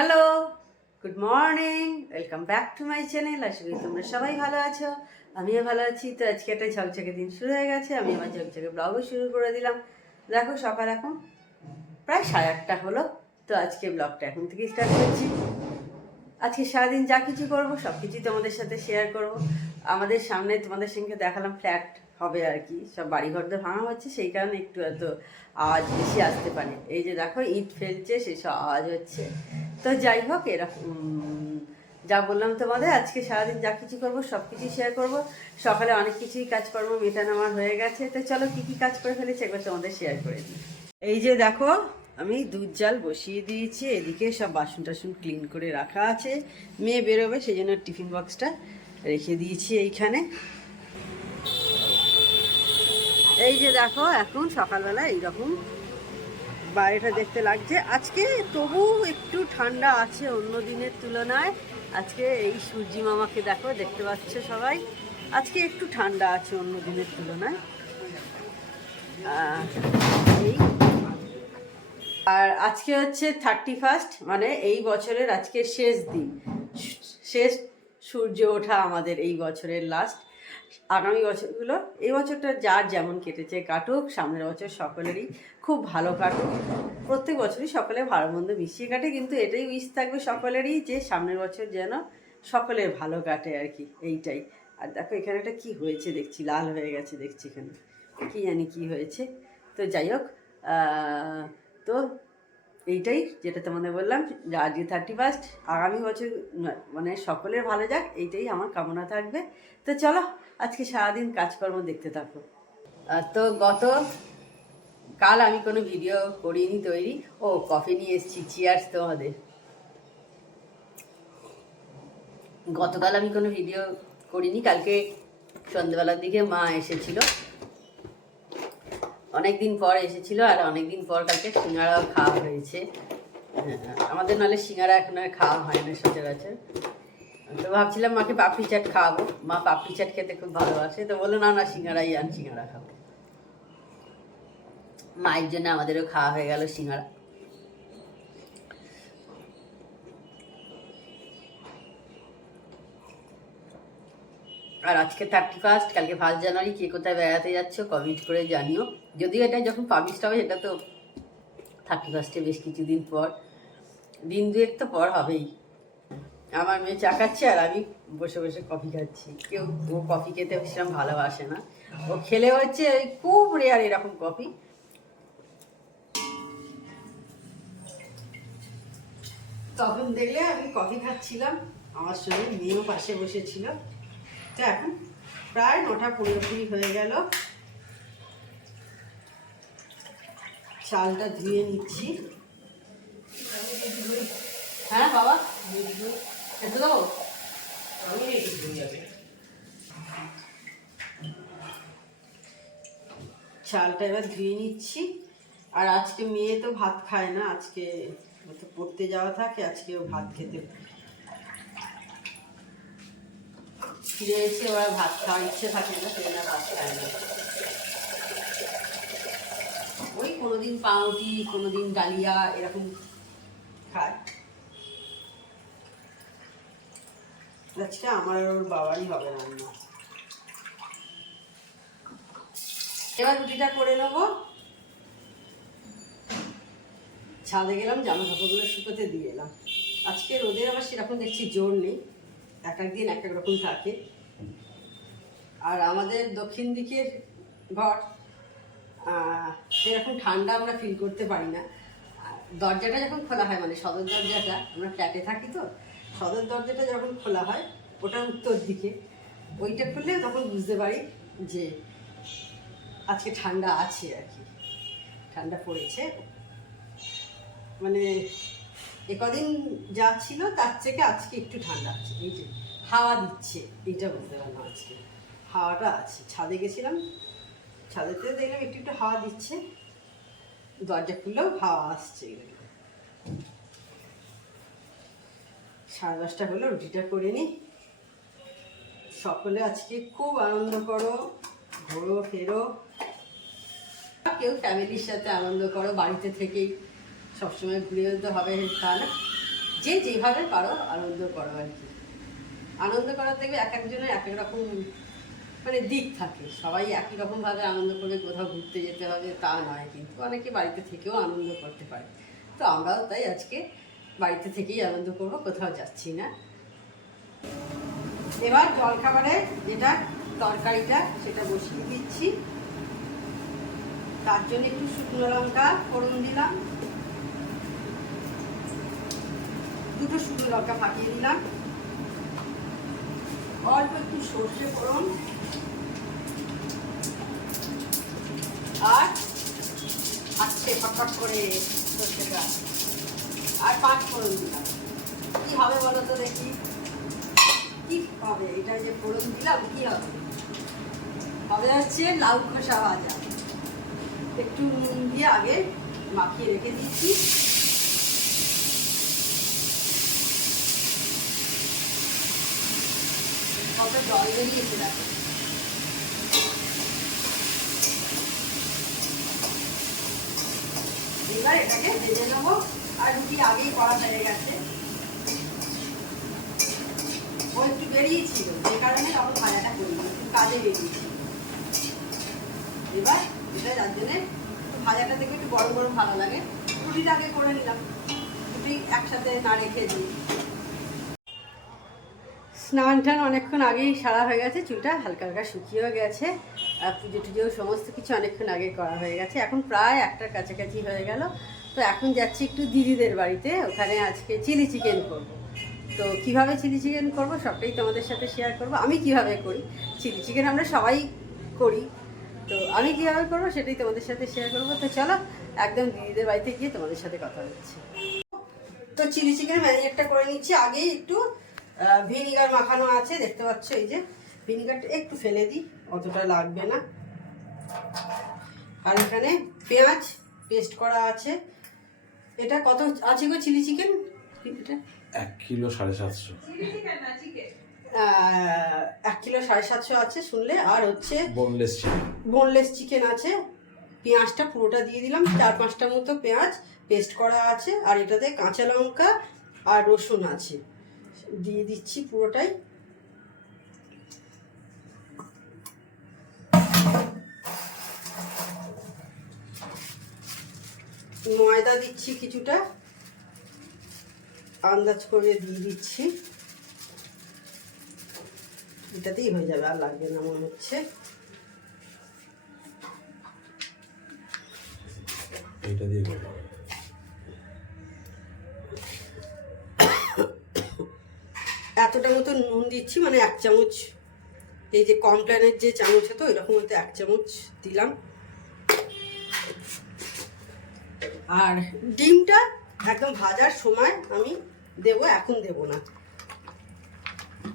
Hello good morning welcome back to my channel আশা করি তোমরা সবাই ভালো আছো। আমিও ভালো আছি। তো আজকে একটা ঝকঝকে দিন শুরু হয়ে গেছে। আমি আমার ঝকঝকে ব্লগও শুরু করে দিলাম। দেখো সকাল এখন প্রায় সাড়ে আটটা হলো। তো আজকে ব্লগটা এখন থেকে স্টার্ট করছি। আজকে সারাদিন যা কিছু করব সব কিছুই তোমাদের সাথে শেয়ার করব। আমাদের সামনে তোমাদের সঙ্গে দেখালাম ফ্ল্যাট হবে আর কি। সব বাড়িঘর তো ভাঙা হচ্ছে, সেই কারণে একটু এত আওয়াজ বেশি আসতে পারে। এই যে দেখো, ইট ফেলছে, সেসব আওয়াজ হচ্ছে। তো যাই হোক, এরকম যা বললাম তোমাদের, আজকে সারাদিন যা কিছু করব, সব কিছুই শেয়ার করব। সকালে অনেক কিছুই কাজকর্ম মেটানো আমার হয়ে গেছে। তো চলো, কি কি কাজ করে ফেলেছি একবার তোমাদের শেয়ার করে দিই। এই যে দেখো, আমি দুধ জাল বসিয়ে দিয়েছি। এদিকে সব বাসন টাসন ক্লিন করে রাখা আছে। মেয়ে বেরোবে, সেই জন্য টিফিন বক্সটা রেখে দিয়েছি এইখানে। এই যে দেখো, এখন সকালবেলা এইরকম বাইরেটা দেখতে লাগছে। আজকে তবু একটু ঠান্ডা আছে অন্য দিনের তুলনায়। আজকে এই সূর্যি মামাকে দেখো, দেখতে পাচ্ছ সবাই। আজকে একটু ঠান্ডা আছে অন্য দিনের তুলনায়। এই। আর আজকে হচ্ছে থার্টি ফার্স্ট মানে এই বছরের আজকে শেষ দিন। শেষ সূর্য ওঠা আমাদের এই বছরের লাস্ট আগামী বছরগুলো, এই বছরটা যার যেমন কেটেছে কাটুক, সামনের বছর সকলেরই খুব ভালো কাটুক। প্রত্যেক বছরই সকলে ভালো মন্দ মিশিয়ে কাটে, কিন্তু এটাই উইশ থাকবে সকলেরই যে সামনের বছর যেন সকলের ভালো কাটে আর কি, এইটাই। আর দেখো এখানে একটা কি হয়েছে দেখছি, লাল হয়ে গেছে দেখছি এখানে। কী জানি কি হয়েছে। তো যাই হোক তো এইটাই যেটা তোমাদের বললাম আজকে থার্টি ফার্স্ট আগামী বছর মানে সকলের ভালো যাক, এইটাই আমার কামনা থাকবে। তো চলো আজকে সারাদিন কাজকর্ম দেখতে থাকো। তো গত কাল আমি কোনো ভিডিও করিনি তৈরি। ও কফি নিয়ে এসেছি চিয়ার্স তোমাদের। গতকাল আমি কোনো ভিডিও করিনি কালকে সন্ধ্যেবেলার দিকে মা এসেছিল। অনেকদিন পর এসেছিল আর অনেকদিন পর কালকে সিঙ্গারাও খাওয়া হয়েছে। হ্যাঁ, আমাদের নাহলে সিঙ্গারা এখন আর খাওয়া হয় না সচরাচর। তো ভাবছিলাম মাকে পাপড়ি চাট খাওয়াবো। মা পাপড়ি চাট খেতে খুব ভালোবাসে, তো বলল, না না সিঙ্গারাই আন, সিঙ্গারা খাব। মায়ের জন্য আমাদেরও খাওয়া হয়ে গেল সিঙ্গারা। আর আজকে থার্টি ফার্স্ট কালকে ফার্স্ট জানুয়ারি, কে কোথায় বেড়াতে যাচ্ছ কমেন্ট করে জানিও। যদিও এটা যখন পাবলিশটা হবে এটা তো থার্টি ফার্স্টে বেশ কিছুদিন পর, দিন দুয়েক তো পর হবেই। আমার মেয়ে চা খাচ্ছে আর আমি বসে বসে কফি খাচ্ছি। কেউ ও কফি খেতে ভীষণ ভালোবাসে না। ও খেলে হচ্ছে ওই খুব রেয়ার এরকম কফি। তখন দেখলে আমি কফি খাচ্ছিলাম। আমার সঙ্গে মেয়েও পাশে বসেছিল। তো এখন প্রায় নটা পনেরো কুড়ি হয়ে গেল। চালটা ধুয়ে নিচ্ছি। হ্যাঁ বাবা? একটু দেবো চালটা এবার ধুয়ে নিচ্ছি। আর আজকে মেয়ে তো ভাত খায় না, আজকে তো পড়তে যাওয়া থাকে, আজকে ও ভাত খেতে ফিরে এসে ওরা ভাত খাওয়ার ইচ্ছে থাকে না, সেই জন্য ভাত খায় না। ওই কোনোদিন পাউরুটি, কোনোদিন ডালিয়া এরকম খায়। আজকে আমার আর ওর বাবারই হবে রান্না। এবার রুটিটা করে নেব। ছাদে গেলাম জামা কাপড়গুলো শুকোতে দিয়ে এলাম। আজকে রোদের আবার সেরকম দেখছি জোর নেই। এক এক দিন এক এক রকম থাকে। আর আমাদের দক্ষিণ দিকের ঘর সেরকম ঠান্ডা আমরা ফিল করতে পারি না। দরজাটা যখন খোলা হয় মানে সদর দরজাটা, আমরা ফ্ল্যাটে থাকি তো, সদর দরজাটা যখন খোলা হয় ওটা উত্তর দিকে। ওইটা খুললে তখন বুঝতে পারি যে আজকে ঠান্ডা আছে আর কি। ঠান্ডা পড়েছে। মানে এ কদিন যা ছিল তার থেকে আজকে একটু ঠান্ডা আছে। এই যে হাওয়া দিচ্ছে, এইটা বলতে পারলাম আজকে। হাওয়াটা আছে। ছাদে গেছিলাম, ছাদেতে দেখলাম একটু একটু হাওয়া দিচ্ছে। দরজা খুললেও হাওয়া আসছে। এরকম। সাড়ে দশটা হলো, রুটিটা করে নিই। সকলে আজকে খুব আনন্দ করো, ঘোরো, ফেরো। কেউ ফ্যামিলির সাথে আনন্দ করো, বাড়িতে থেকেই সবসময় ঘুরে যেতে হবে, তা না? যে যেভাবে পারো আনন্দ করো আর কি। আনন্দ করার দেখবে এক একজনের এক এক রকম মানে দিক থাকে। সবাই একই রকমভাবে আনন্দ করে কোথাও ঘুরতে যেতে হবে, তা নয় কিন্তু অনেকে বাড়িতে থেকেও আনন্দ করতে পারে। তো আমরাও তাই আজকে বাড়িতে থেকেই আনন্দ করব, কোথাও যাচ্ছি না। এবার জলখাবারের যেটা তরকারিটা, সেটা বসিয়ে দিচ্ছি। তার জন্য একটু শুকনো লঙ্কা ফোড়ন দিলাম। দুটো শুকনো লঙ্কা ফাটিয়ে দিলাম। অল্প একটু সর্ষে ফোড়ন। আর আচ্ছে ফটফট করে সর্ষেটা। আর পাঁচ ফোড়ন দিলাম। কি হবে বলো তো দেখি। হবে এটা যে ফোড়ন দিলাম, কি হবে? হবে হচ্ছে লাউ খোসা ভাজা। একটু নুন দিয়ে আগে মাখিয়ে রেখে দিচ্ছি। কত জল বেরিয়েছে দেখো। এবার এটাকে ভেজে নেব। আর রুটি আগেই করা হয়ে গেছে। ও একটু বেরিয়েছিল, যে কারণে তখন ভাজাটা করি কাজে বেরিয়েছিল। এবার এটা যার জন্যে ভাজাটা দেখে একটু গরম গরম ভালো লাগে রুটিটা আগে করে নিলাম রুটি একসাথে না রেখে দিই। স্নান টান অনেকক্ষণ আগেই সারা হয়ে গেছে, চুলটা হালকা হালকা শুকিয়েও গেছে, আর পুজো টুজো সমস্ত কিছু অনেকক্ষণ আগে করা হয়ে গেছে, এখন প্রায় একটার কাছাকাছি হয়ে গেল। তো এখন যাচ্ছি একটু দিদিদের বাড়িতে, ওখানে আজকে চিলি চিকেন করব। তো কীভাবে চিলি চিকেন করব সবটাই তোমাদের সাথে শেয়ার করব। আমি কীভাবে করি? চিলি চিকেন আমরা সবাই করি। তো আমি কীভাবে করব সেটাই তোমাদের সাথে শেয়ার করব। তো চলো, একদম দিদিদের বাড়িতে গিয়ে তোমাদের সাথে কথা হচ্ছে তো চিলি চিকেন ম্যারিনেটটা করে নিচ্ছি। আগেই একটু ভিনিগার মাখানো আছে, দেখতে পাচ্ছ এই যে। ভিনিগারটা একটু ফেলে দিই, অতটা লাগবে না। আর এখানে পেঁয়াজ পেস্ট করা আছে। এটা কত আছে গো চিলি চিকেন? এটা এক কিলো সাড়ে সাতশো। এক কিলো সাড়ে সাতশো আছে শুনলে আর হচ্ছে বোনলেস চিকেন বোনলেস চিকেন আছে। পেঁয়াজটা পুরোটা দিয়ে দিলাম চার পাঁচটা মতো পেঁয়াজ পেস্ট করা আছে আর এটাতে কাঁচা লঙ্কা আর রসুন আছে। দিয়ে দিচ্ছি পুরোটাই। ময়দা দিচ্ছি কিছুটা। আন্দাজ করে দিয়ে দিচ্ছি। এটাতেই হয়ে যাবে আর লাগবে না মনে হচ্ছে। দিয়ে এতটা মতো নুন দিচ্ছি মানে এক চামচ এই যে কমপ্ল্যানের যে চামচ হতো এরকম মতো এক চামচ দিলাম। আর ডিমটা একদম ভাজার সময় আমি দেবো, এখন দেবো না।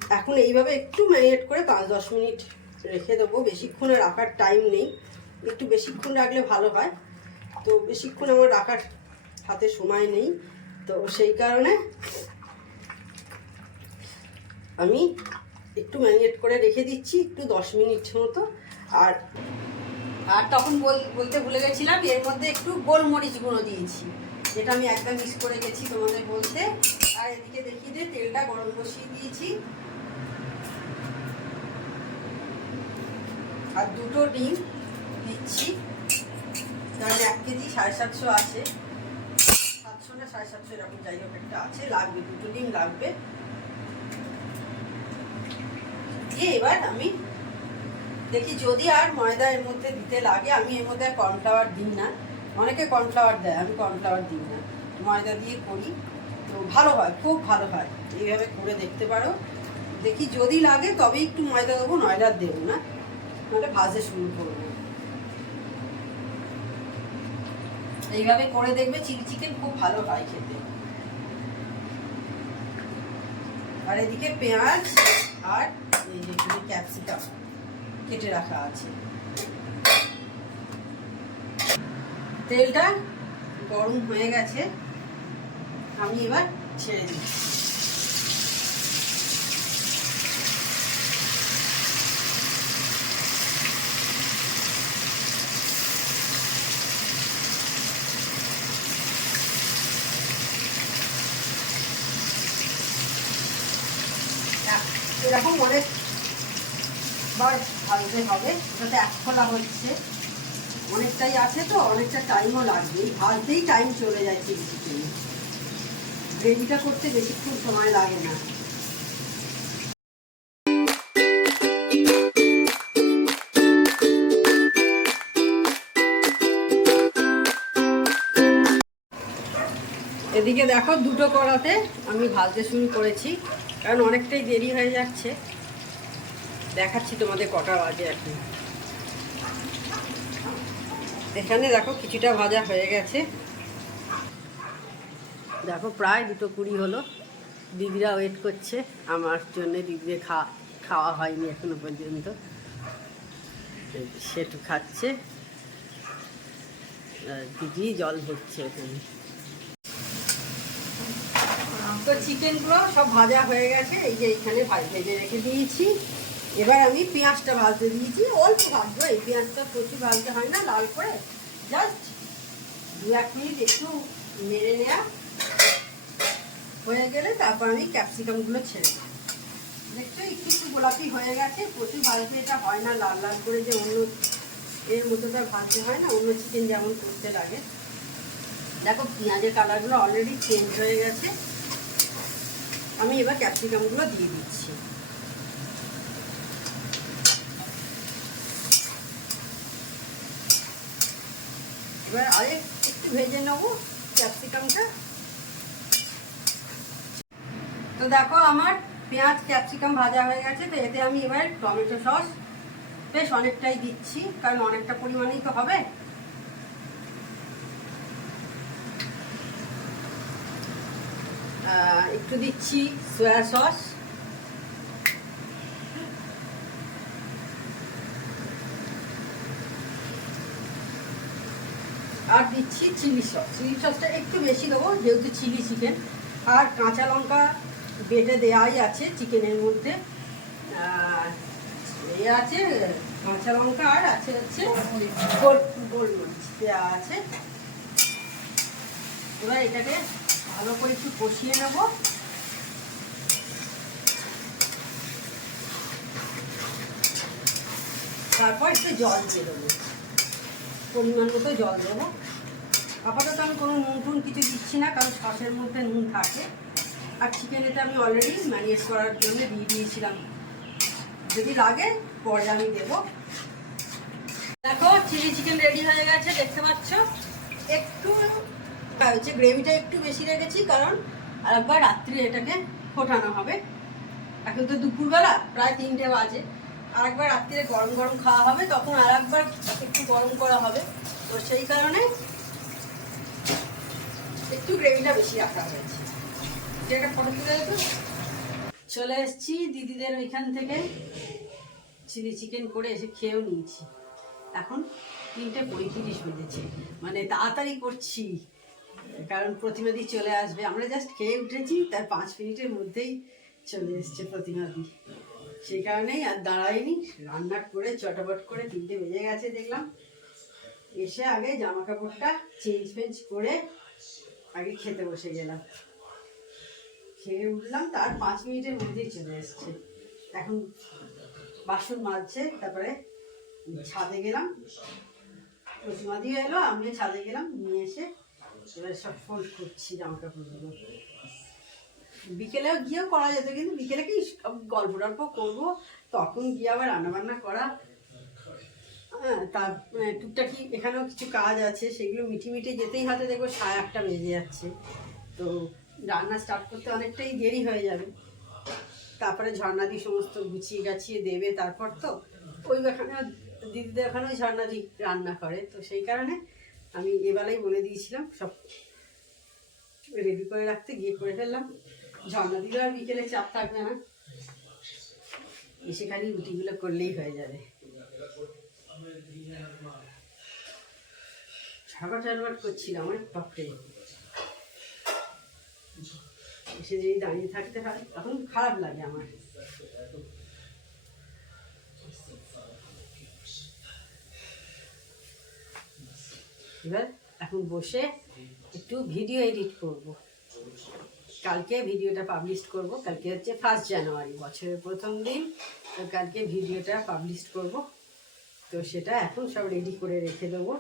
এখন এইভাবে একটু ম্যারিনেট করে পাঁচ দশ মিনিট রেখে দেবো। বেশিক্ষণে রাখার টাইম নেই। একটু বেশিক্ষণ রাখলে ভালো হয়। তো বেশিক্ষণ আমার রাখার হাতে সময় নেই। তো সেই কারণে আমি একটু ম্যারিনেট করে রেখে দিচ্ছি, একটু দশ মিনিট মতো। আর আর তখন বল- বলতে ভুলে গেছিলাম, এর মধ্যে একটু গোলমরিচ গুঁড়ো দিয়েছি। যেটা আমি একদম মিস করে গেছি তোমাদের বলতে। আর এদিকে দেখি যে তেলটা গরম বসিয়ে দিয়েছি। আর দুটো ডিম দিচ্ছি কারণ এক কেজি সাড়ে সাতশো আছে। সাতশো না সাড়ে সাতশো এরকম যাই হোক একটা আছে, লাগবে, দুটো ডিম লাগবে। দিয়ে এবার আমি দেখি যদি আর ময়দা এর মধ্যে দিতে লাগে, আমি এর মধ্যে কর্নফ্লাওয়ার দিই না। অনেকে কর্নফ্লাওয়ার দেয়, আমি কর্নফ্লাওয়ার দিই না। ময়দা দিয়ে করি, তো ভালো হয়, খুব ভালো হয়। এইভাবে করে দেখতে পারো। দেখি যদি লাগে, তবে একটু ময়দা দেবো আর দেবো না। নাহলে ভাজতে শুরু করব। এইভাবে করে দেখবে, চিলি চিকেন খুব ভালো হয় খেতে। আর এদিকে পেঁয়াজ আর এই যে ক্যাপসিকাম কেটে রাখা আছে। তেলটা গরম হয়ে গেছে, আমি এবার ছেড়ে দিচ্ছি এরকম অনেক বার ভাজতে হবে ওটাতে এক ফোলা হচ্ছে। অনেকটাই আছে তো, অনেকটা টাইমও লাগবে। এই ভাজতেই টাইম চলে যায় চিলি গ্রেভিটা করতে বেশিক্ষণ সময় লাগে না। এদিকে দেখো দুটো কড়াতে আমি ভাজতে শুরু করেছি, কারণ অনেকটাই দেরি হয়ে যাচ্ছে। দেখাচ্ছি তোমাদের কটা বাজে এখন। এখানে দেখো কিছুটা ভাজা হয়ে গেছে। দেখো প্রায় দুটো কুড়ি হলো। দিদিরা ওয়েট করছে। আমার জন্য দিদিদের খাওয়া খাওয়া হয়নি এখনও পর্যন্ত। সেটু খাচ্ছে। দিদি জল ভরছে ওখানে তো চিকেনগুলো সব ভাজা হয়ে গেছে। এই যে এইখানে ভেজে রেখে দিয়েছি। এবার আমি পেঁয়াজটা ভাজতে দিয়েছি। অল্প ভাজবো, এই পেঁয়াজটা প্রচুর ভাজতে হয় না, লাল করে। জাস্ট দু এক মিনিট একটু মেরে নেওয়া হয়ে গেলে তারপর আমি ক্যাপসিকামগুলো ছেড়ে দেবো। দেখছ, একটু একটু গোলাপি হয়ে গেছে। প্রচুর ভাজতে এটা হয় না, লাল লাল করে যে অন্য এর মতোটা ভাজতে হয় না, অন্য চিকেন যেমন করতে লাগে। দেখো, পেঁয়াজের কালারগুলো অলরেডি চেঞ্জ হয়ে গেছে। আমি এবার ক্যাপসিকামগুলো দিয়ে দিচ্ছি। এবার আরেক একটু ভেজে নেব ক্যাপসিকামটা। তো দেখো, আমার পেঁয়াজ, ক্যাপসিকাম ভাজা হয়ে গেছে, তো এতে আমি এবার টমেটো সস। বেশ অনেকটাই দিচ্ছি, কারণ অনেকটা পরিমাণেই তো হবে। একটু দিচ্ছি সয়া সস। আর দিচ্ছি চিলি সস। চিলি সসটা একটু বেশি দেবো, যেহেতু চিলি চিকেন আর কাঁচা লঙ্কা বেটে দেওয়াই আছে চিকেনের মধ্যে। এ আছে কাঁচা লঙ্কা, আর আছে হচ্ছে গোল- গোলমরিচ দেওয়া আছে। এবার এটাকে ভালো করে একটু কষিয়ে নেব। তারপর একটু জল দিয়ে দেবো। পরিমাণ মতো জল দেবো। আপাতত আমি কোনো নুন টুন কিছু দিচ্ছি না, কারণ সসের মধ্যে নুন থাকে। আর চিকেনেতে আমি অলরেডি ম্যানেজ করার জন্য দিয়ে দিয়েছিলাম। যদি লাগে, পরে আমি দেবো। দেখো চিলি চিকেন রেডি হয়ে গেছে, দেখতে পাচ্ছ? একটু হচ্ছে গ্রেভিটা একটু বেশি রেখেছি, কারণ আরেকবার রাত্রি এটাকে ফোটানো হবে। এখন তো দুপুরবেলা, প্রায় তিনটে বাজে। আরেকবার রাত্রিরে গরম গরম খাওয়া হবে, তখন আর আরেকবার একটু গরম করা হবে। তো সেই কারণে একটু গ্রেভিটা বেশি রাখা হয়েছে। যেটা ফটো তুলে দেবো চলে এসেছি দিদিদের ওইখান থেকে। চিলি চিকেন করে এসে খেয়েও নিয়েছি। এখন তিনটে পঁয়ত্রিশ বেজেছে। মানে তাড়াতাড়ি করছি। কারণ প্রতিমাদি চলে আসবে। আমরা জাস্ট খেয়ে উঠেছি, তার পাঁচ মিনিটের মধ্যেই চলে এসছে প্রতিমাদি সেই কারণেই আর দাঁড়াইনি রান্না করে চটাপট করে তিনটে বেজে গেছে দেখলাম। এসে আগে জামা কাপড়টা চেঞ্জ ফেঞ্জ করে আগে খেতে বসে গেলাম। খেয়ে উঠলাম, তার পাঁচ মিনিটের মধ্যেই চলে এসছে। এখন বাসন মাজছে, তারপরে ছাদে গেলাম। প্রতিমা এলো, আমিও ছাদে গেলাম, নিয়ে এসে এবার সব ফোল্ড করছি জামা কাপড়গুলো বিকেলেও গিয়েও করা যেত, কিন্তু বিকেলে কি গল্প টল্প করব? তখন গিয়ে আবার রান্নাবান্না করা। হ্যাঁ তার মানে টুকটাকি এখানেও কিছু কাজ আছে, সেগুলো মিটি মিটে যেতেই হয়তো দেখব সাড়ে আটটা বেজে যাচ্ছে। তো রান্না স্টার্ট করতে অনেকটাই দেরি হয়ে যাবে। তারপরে ঝর্ণা দি সমস্ত গুছিয়ে গাছিয়ে দেবে তারপর তো ওই এখানে দিদিদের ওখানে ওই ঝর্ণা দি রান্না করে। তো সেই কারণে আমি এবেলাই বলে দিয়েছিলাম, সব রেডি করে রাখতে, গিয়ে করে ফেললাম। ঝর্ণা দিলে আর বিকেলে চাপ থাকবে না। এসে খালি রুটিগুলো করলেই হয়ে যাবে। সাবাট টাবাট করছিলাম অনেক টপটে এসে যদি দাঁড়িয়ে থাকতে হয়, তখন খারাপ লাগে আমার। এবার এখন বসে একটু ভিডিও এডিট করব। কালকে ভিডিওটা পাবলিশ করব। কালকে হচ্ছে ফার্স্ট জানুয়ারি বছরের প্রথম দিন। তো কালকে ভিডিওটা পাবলিশ করব। তো সেটা এখন সব রেডি করে রেখে দেবো।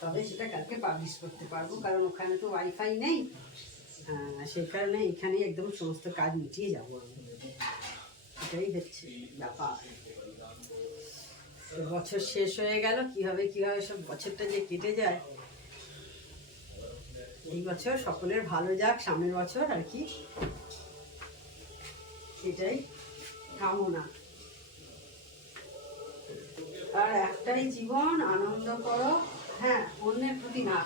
তবে সেটা কালকে পাবলিশ করতে পারব, কারণ ওখানে তো ওয়াইফাই নেই। সেই কারণে এখানে একদম সমস্ত কাজ মিটিয়ে যাব এটাই হচ্ছে ব্যাপার। বছর শেষ হয়ে গেল কীভাবে কীভাবে সব বছরটা যে কেটে যায় এই বছর সকলের ভালো যাক, সামনের বছর আর কি। এটাই কামনা। আর একটাই জীবন, আনন্দ করো। হ্যাঁ অন্যের প্রতি না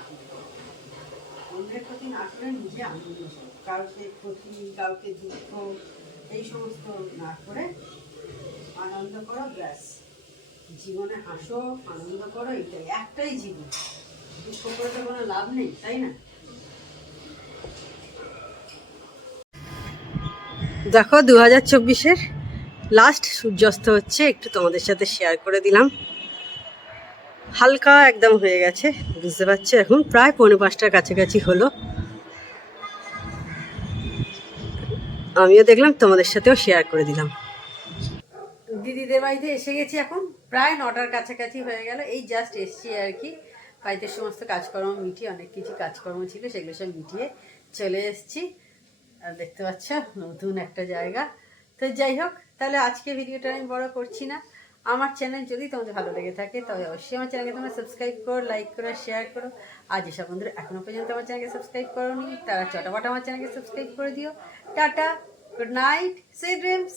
অন্যের প্রতি না করে নিজে আনন্দ করো। কাউকে প্রতি কাউকে দুঃখ, এই সমস্ত না করে আনন্দ করো, ব্যাস। জীবনে হাসো, আনন্দ করো, এটাই। একটাই জীবন। দুঃখ করে তো কোনো লাভ নেই, তাই না? দেখো দু হাজার চব্বিশের লাস্ট সূর্যাস্ত হচ্ছে। একটু তোমাদের সাথে শেয়ার করে দিলাম। হালকা একদম হয়ে গেছে, বুঝতে পারছ? এখন প্রায় পৌনে পাঁচটার কাছাকাছি হলো। আমিও দেখলাম, তোমাদের সাথেও শেয়ার করে দিলাম। দিদিদের বাড়িতে এসে গেছি এখন। প্রায় নটার কাছাকাছি হয়ে গেল। এই জাস্ট এসছি আর কি। বাড়িতে সমস্ত কাজকর্ম মিটিয়ে অনেক কিছু কাজকর্ম ছিল, সেগুলো সব মিটিয়ে চলে এসছি। আর দেখতে পাচ্ছ, নতুন একটা জায়গা। তো যাই হোক, তাহলে আজকে ভিডিওটা আমি বড় করছি না। আমার চ্যানেল যদি তোমাদের ভালো লেগে থাকে, তবে অবশ্যই আমার চ্যানেলকে তোমরা সাবস্ক্রাইব করো লাইক করো শেয়ার করো। আর যেসব বন্ধুরা এখনও পর্যন্ত আমার চ্যানেলকে সাবস্ক্রাইব করো করোনি, তারা চটাপট আমার চ্যানেলকে সাবস্ক্রাইব করে দিও। Tata good night sweet dreams